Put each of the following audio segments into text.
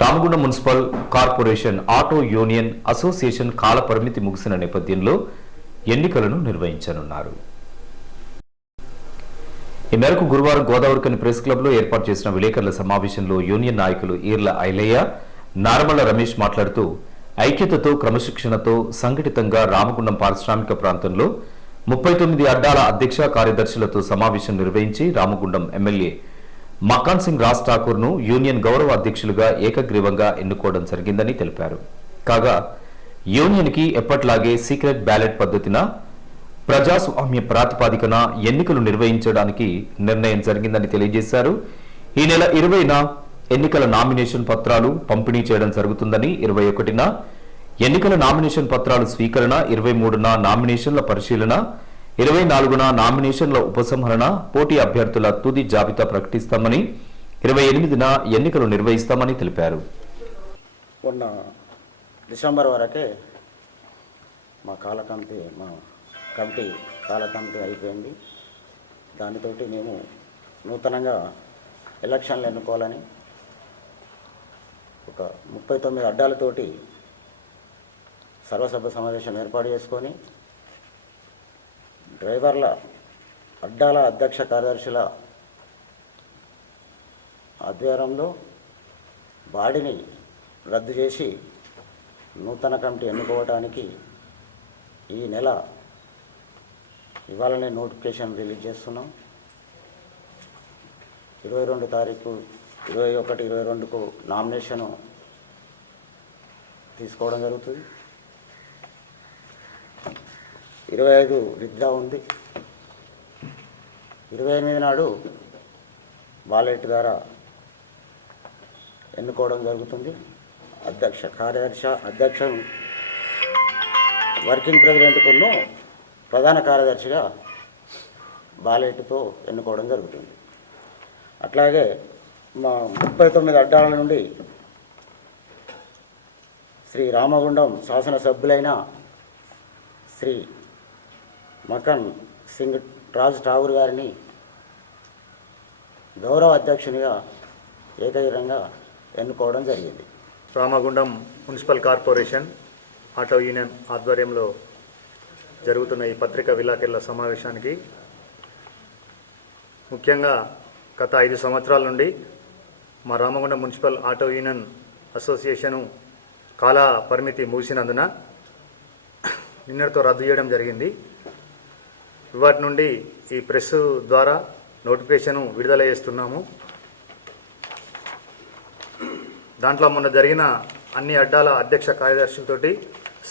Ramagundam municipal corporation auto union association కాల పరిమితి ముగిసిన నేపథ్యంలో ఎన్నికలను నిర్వహించనున్నారు. ఈ మేరకు గురువారం గోదావరికని ప్రెస్ క్లబ్లో ఏర్పాటు చేసిన విలేకరుల సమావేశంలో యూనియన్ నాయకులు ఈర్ల ఐలయ్య, నారమల్ల రమేష్ మాట్లాడుతూ ఐక్యతతో క్రమశిక్షణతో సంఘటితంగా రామగుండం పారిశ్రామిక ప్రాంతంలో 39 అడ్డాల అధ్యక్ష కార్యదర్శులతో సమావేశం నిర్వహించి రామగుండం ఎమ్మెల్యే మకాన్ సింగ్ రాజ్ ఠాకూర్ ను యూనియన్ గౌరవ అధ్యక్షులుగా ఏకగ్రీవంగా ఎన్నుకోవడం జరిగిందని తెలిపారు. కాగా యూనియన్ కి ఎప్పట్లాగే సీక్రెట్ బ్యాలెట్ పద్ధతిన ప్రజాస్వామ్య ప్రాతిపదికన ఎన్నికలు నిర్వహించడానికి నిర్ణయం జరిగిందని తెలియజేశారు. ఈ నెల 20న ఎన్నికల నామినేషన్ పత్రాలు పంపిణీ చేయడం జరుగుతుందని, 21న ఎన్నికల నామినేషన్ పత్రాలు స్వీకరణ, 23న నామినేషన్ల పరిశీలన, 24న నామినేషన్ల ఉపసంహరణ, పోటీ అభ్యర్థుల తుది జాబితా ప్రకటిస్తామని, 28న ఎన్నికలు నిర్వహిస్తామని తెలిపారు. మొన్న డిసెంబర్ వరకే మా కమిటీ కాల కమిటీ అయిపోయింది. దానితోటి మేము నూతనంగా ఎలక్షన్లు ఎన్నుకోవాలని ఒక 39 అడ్డాలతోటి సర్వసభ్య సమావేశం ఏర్పాటు చేసుకొని డ్రైవర్ల అడ్డాల అధ్యక్ష కార్యదర్శుల ఆధ్వర్యంలో బాడీని రద్దు చేసి నూతన కమిటీ ఎన్నుకోవడానికి ఈ నెల ఇవాళనే నోటిఫికేషన్ రిలీజ్ చేస్తున్నాం. 22 తారీఖు 21, 22కు నామినేషను తీసుకోవడం జరుగుతుంది. 25 విత్డ్రా ఉంది. 28 నాడు బాలెట్ ద్వారా ఎన్నుకోవడం జరుగుతుంది. అధ్యక్ష వర్కింగ్ ప్రెసిడెంట్కును ప్రధాన కార్యదర్శిగా బాలెట్తో ఎన్నుకోవడం జరుగుతుంది. అట్లాగే మా 39 అడ్డాల నుండి శ్రీ రామగుండం శాసనసభ్యులైన శ్రీ మకాన్ సింగ్ రాజ్ ఠాకూర్ గారిని గౌరవ అధ్యక్షునిగా ఏకగ్రీవంగా ఎన్నుకోవడం జరిగింది. Ramagundam municipal corporation auto union ఆధ్వర్యంలో జరుగుతున్న ఈ పత్రికా విలేకరుల సమావేశానికి ముఖ్యంగా గత 5 సంవత్సరాల నుండి మా Ramagundam municipal auto union association కాల పరిమితి ముగిసినందున నిన్నటితో రద్దు చేయడం జరిగింది. ఇవాటి నుండి ఈ ప్రెస్ ద్వారా నోటిఫికేషను విడుదల చేస్తున్నాము. దాంట్లో మొన్న జరిగిన అన్ని అడ్డాల అధ్యక్ష కార్యదర్శులతోటి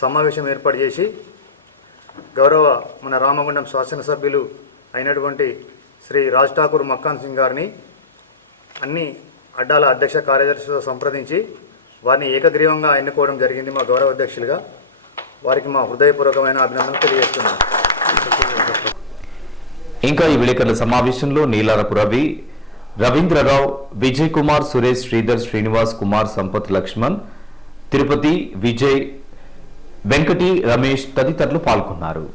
సమావేశం ఏర్పాటు చేసి గౌరవ మన రామగుండం శాసనసభ్యులు అయినటువంటి శ్రీ రాజ్ ఠాకూర్ మకాన్ సింగ్ గారిని అన్ని అడ్డాల అధ్యక్ష కార్యదర్శులతో సంప్రదించి వారిని ఏకగ్రీవంగా ఎన్నుకోవడం జరిగింది మా గౌరవ అధ్యక్షులుగా. వారికి మా హృదయపూర్వకమైన అభినందనలు తెలియజేస్తున్నాను. ఇంకా ఈ విలేకరుల సమావేశంలో నీలారపు రవి, రవీంద్రరావు, విజయ్ కుమార్, సురేష్, శ్రీధర్, శ్రీనివాస్ కుమార్, సంపత్, లక్ష్మణ్, తిరుపతి, విజయ్, వెంకటి, రమేష్ తదితరులు పాల్గొన్నారు.